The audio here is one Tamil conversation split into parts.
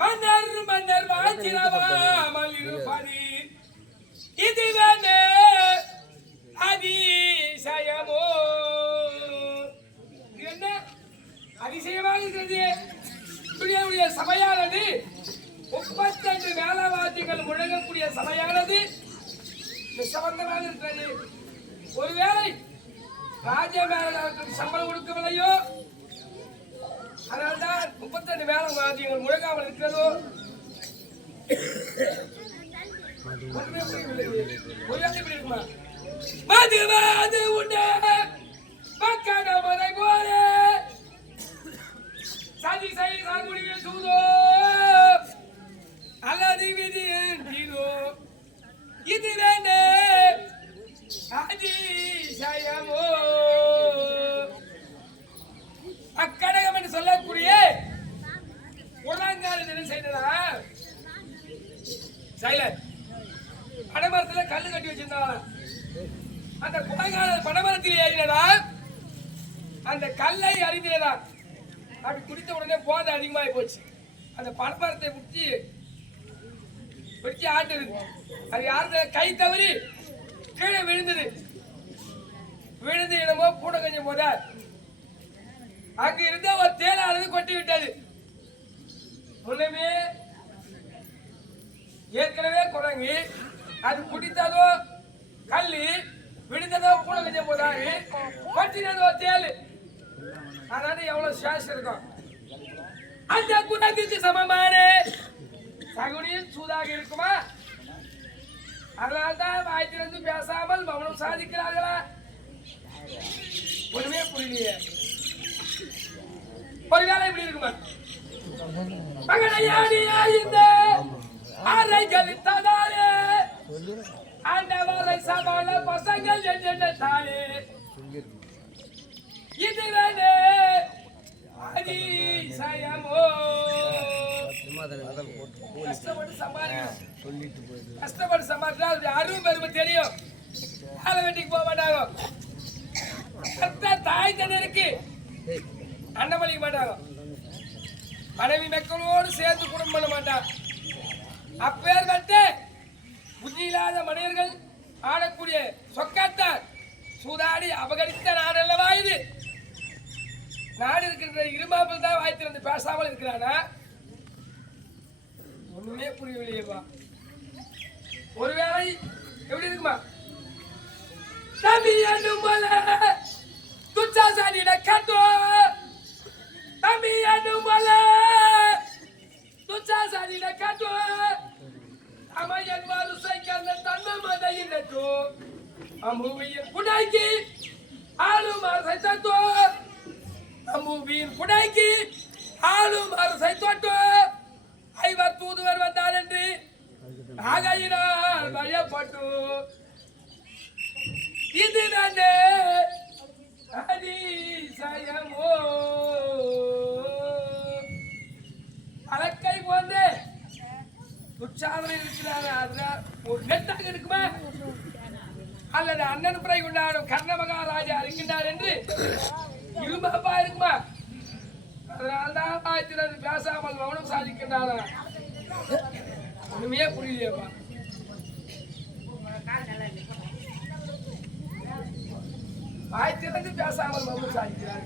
மன்னர் மன்னர் வாச்சிரவாமல் இருப்பது இதுவனே அதிசயமோ. என்ன? அதிசயமாக இருக்கிறது. இப்படியுடைய சபையானது முப்பத்தெண்டு வேலைவாத்தியங்கள் முழங்கக்கூடிய சபையானது நிசபந்தமாக இருக்கிறது. ஒருவேளை ராஜ மேலாளருக்கு சம்பளம் கொடுக்கவில்லையோ? அதனால்தான் முப்பத்தெண்டு வேலை வாத்தியங்கள் முழங்காமல் இருக்கிறதோ ஒன்றுமே புரியவில்லை. ஒருவேளை இப்படி இருக்குமா? மதுவாது உண்டு மக்கள் மலை போல சதி செய் சாகுடிய சூதோ அல்லது விதி என்றோ இது வேண்டே அதிசயமோ அக்கடகம் என்று சொல்லக்கூடிய உள்ளங்கால் என்ன செய்ததா சைலர் பனைமரத்துல கல்லு கட்டி வச்சிருந்தாங்க அந்த குமைகால பணமரத்தில் ஏறினதா? அந்த கல்லை அறிந்ததா அப்படி குடித்த உடனே போதை அதிகமாகி போச்சு. அந்த பணமரத்தை முட்டி பிடிச்சி ஆட்டுது அது யாருந்த கை தவறி கீழே விழுந்தது. விழுந்து இடமோ கூட கொஞ்சம் போத அங்க இருந்த ஒரு தேலானது கொட்டி விட்டது முன்னமே ஏற்கனவே குரங்கு. அது குடித்தாலும் கல்லு விடுந்ததோ கூட கொஞ்சம் போதாகி பட்டினதோ தேலு அதனால எவ்வளவு சேஷம் இருக்கும் அந்த குரங்குக்கு சமமான. சகுனியும் சூதாக இருக்குமா? அதனால்தான் வாய்த்திலிருந்து பேசாமல் மௌனம் சாதிக்கிறார்களா? ஒண்ணுமே புரியலையே. ஒருவேளை இப்படி இருக்குமா? மகனையாடியா இந்த அரை கழித்ததாலே ஆண்டவரை சவால பசங்கள் என்னென்ன தாயே? இது வேணே அதிசயமோ கஷ்டப்பட்டு சம்பாதிக்கணும் கஷ்டப்பட்டு சம்பாதிச்சா அது அருமை பெருமை தெரியும். வேலை வெட்டிக்கு போக மாட்டாங்க. கரெக்டா தாய் தண்ணி இருக்கு. அண்ணன் பழிக்க மாட்டாங்க மனைவி மக்களோடு சேர்ந்து குடும்பம் பண்ண மாட்டாங்க அப்பேர் புத்தியில்லாத மனிதர்கள் ஆடக்கூடிய சொக்காத்தார் சூதாடி அபகரித்த நாடு அல்லவா இது? நாடு இருக்கின்ற இருமாப்பில் தான் வாய் திறந்து பேசாமல் இருக்கிறானா? ஒண்ணுமே புரியவில்லையேப்பா ஒருவேளை எப்படி இருக்குமா? தம்பி என்னும் போல துச்சாசானிட கட்டோ. தம்பி என்னும் போல துச்சாசானிட கட்டோ. அமையன் வாருசை கண்ண தன்ன மதையின் நட்டோ அம்புவியின் குடாய்க்கு ஆளும் அரசை தத்தோ அம்புவியின் குடாய்க்கு ஆளும் அரசை தொட்டோ ஐவர் தூதுவர் வந்தார் என்று ஆகையினால் பயப்பட்டு இது நானே ஒரு நெட்டாக இருக்குமா அல்லது அண்ணன் பிறை கொண்டாடும் கர்ணமகாராஜா இருக்கின்றார் என்று இருமகப்பா இருக்குமா? அதனால்தான் ஆயிரத்தி பேசாமல் மௌனம் சாதிக்கின்றாரா? ஒண்ணுமே புரியலையப்பா. ஆயிரத்தி பேசாமல் மௌனம் சாதிக்கிறார்.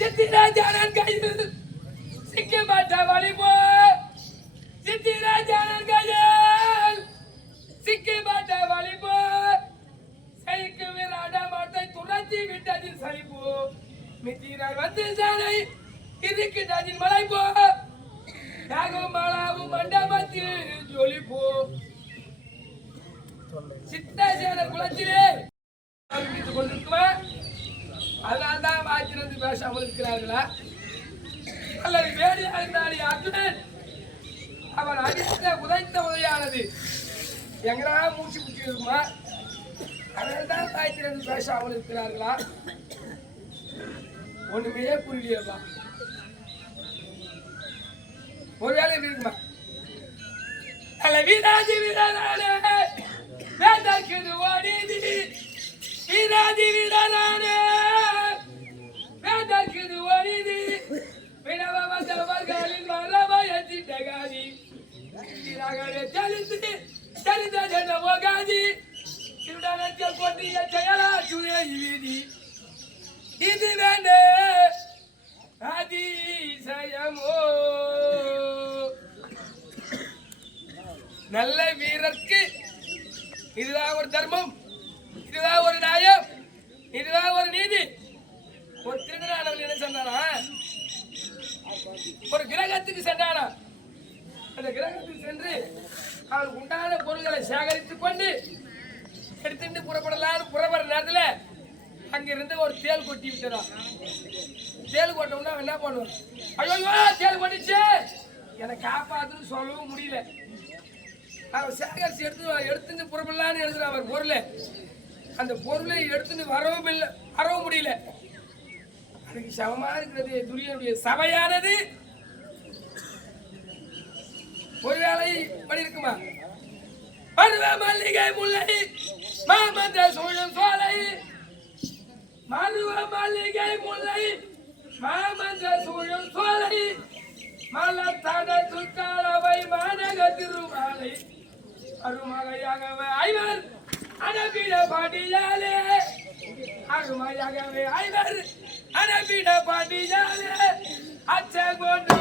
சித்திராஜானன் கையில் சிக்க மாட்டா வழிபோ சித்திராஜானன் இருக்கின்றதில் மலை போ. யாகும் மலாவும் மண்டபத்தில் ஜொலிப்போ சித்தாசேனர் குளத்திலே அறிவித்துக் கொண்டிருக்குமா அதனால்தான் வாய்த்திருந்து பேசாமல் இருக்கிறார்களா? அல்லது வேறு இருந்தாடி அர்ஜுனன்? அவன் அடித்த உதைத்த உதையானது. எங்கடா மூச்சு குத்தி இருக்குமா? அதனால்தான் தாய்த்திருந்து பேசாமல் இருக்கிறார்களா? ஒண்ணுமே புரியலையப்பா. ஒருவேளை இப்படி இருக்குமா? அல்ல வீராதி வீரனானே வேதற்குது ஓடிதி வீராதி வீரனானே வேதற்குது ஓடிதி வினவ வந்தவர்களின் மரபயத்திட்ட காதி சரியாகவே தெரிந்து தெரிந்ததென்ன ஓகாதி திருடனத்தில் கொட்டிய செயலா சுதை இது வேண்டே. அதிசயமோ. நல்ல வீரருக்கு இதுதான் ஒரு தர்மம் இதுதான் ஒரு நியாயம் இதுதான் ஒரு நீதி. ஒரு திருடனானவன் என்ன சொன்னானா? ஒரு கிரகத்துக்கு சென்றானா? அந்த கிரகத்துக்கு சென்று அவனுக்கு உண்டான பொருள்களை சேகரித்துக் கொண்டு எடுத்துட்டு புறப்படலான்னு புறப்படுற நேரத்தில் அங்கிருந்து ஒரு தேள் கொட்டி விட்டுறான் தேள் கொட்டோம்னா என்ன பண்ணுவான்? ஐயோ தேல் தேள் கொட்டிச்சு. என்னை காப்பாத்துன்னு சொல்லவும் முடியல. அவர் சேகரிச்சு எடுத்து எடுத்துட்டு புறப்படலான்னு எழுதுறான் அவர் பொருளை. அந்த பொருளை எடுத்துட்டு வரவும் இல்லை வரவும் முடியல. அதுக்கு சமமா இருக்கிறது துரியனுடைய சபையானது. ஒருவேளை படி இருக்குமா? பருவ மல்லிகை முல்லை மாமந்த சூழல் சோலை. மருவ மல்லிகை முல்லை மாமந்த சூழல் சோலை. மலர் தட மாநக திருமாலை அருமகையாகவே ஐவர் அனபிட பாட்டியாலே. அருமையாகவே ஐவர் அனபிட பாட்டியாலே. அச்ச கொண்டு